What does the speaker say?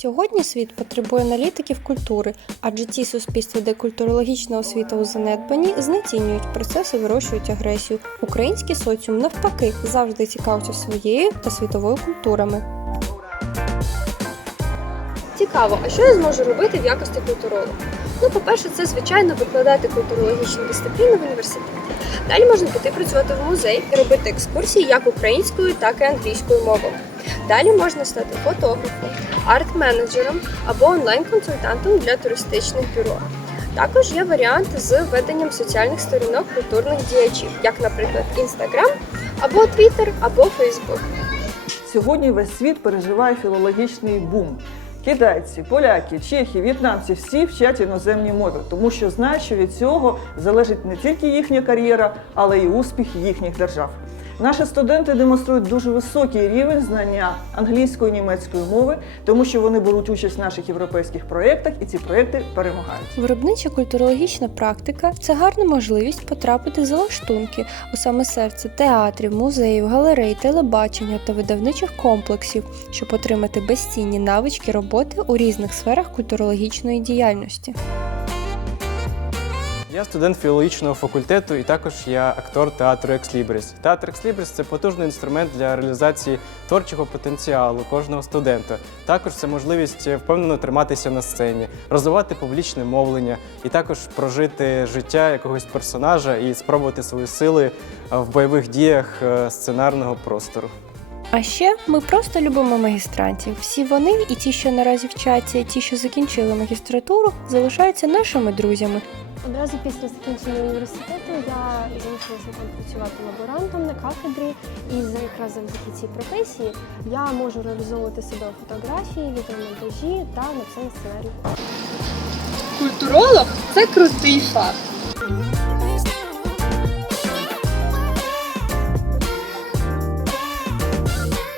Сьогодні світ потребує аналітиків культури, адже ті суспільства, де культурологічна освіта у занедбанні, знецінюють процес і вирощують агресію. Український соціум навпаки завжди цікавиться своєю та світовою культурами. Цікаво, а що я зможу робити в якості культуролога? Ну, по-перше, це звичайно викладати культурологічні дисципліни в університеті. Далі можна піти працювати в музей і робити екскурсії як українською, так і англійською мовою. Далі можна стати фотографом, арт-менеджером або онлайн-консультантом для туристичних бюро. Також є варіант з веденням соціальних сторінок культурних діячів, як, наприклад, Instagram, або Twitter, або Facebook. Сьогодні весь світ переживає філологічний бум. Китайці, поляки, чехи, в'єтнамці всі вчать іноземні мови, тому що знають, що від цього залежить не тільки їхня кар'єра, але й успіх їхніх держав. Наші студенти демонструють дуже високий рівень знання англійської німецької мови, тому що вони беруть участь в наших європейських проєктах, і ці проєкти перемагають. Виробнича культурологічна практика це гарна можливість потрапити за лаштунки у саме серце театрів, музеїв, галерей, телебачення та видавничих комплексів, щоб отримати безцінні навички роботи у різних сферах культурологічної діяльності. Я студент філологічного факультету і також я актор театру Екслібріс. Театр Екслібріс це потужний інструмент для реалізації творчого потенціалу кожного студента. Також це можливість впевнено триматися на сцені, розвивати публічне мовлення і також прожити життя якогось персонажа і спробувати свої сили е, в бойових діях е, сценарного простору. А ще ми просто любимо магістрантів. Всі вони, і ті, що наразі вчаться, і ті, що закінчили магістратуру, залишаються нашими друзями. Одразу після закінчення університету я залишилася там працювати лаборантом на кафедрі, і за якраз завдяки цій професії я можу реалізовувати себе у фотографії, відеомонтажі та написанні сценарію. Культуролог це крутий фах.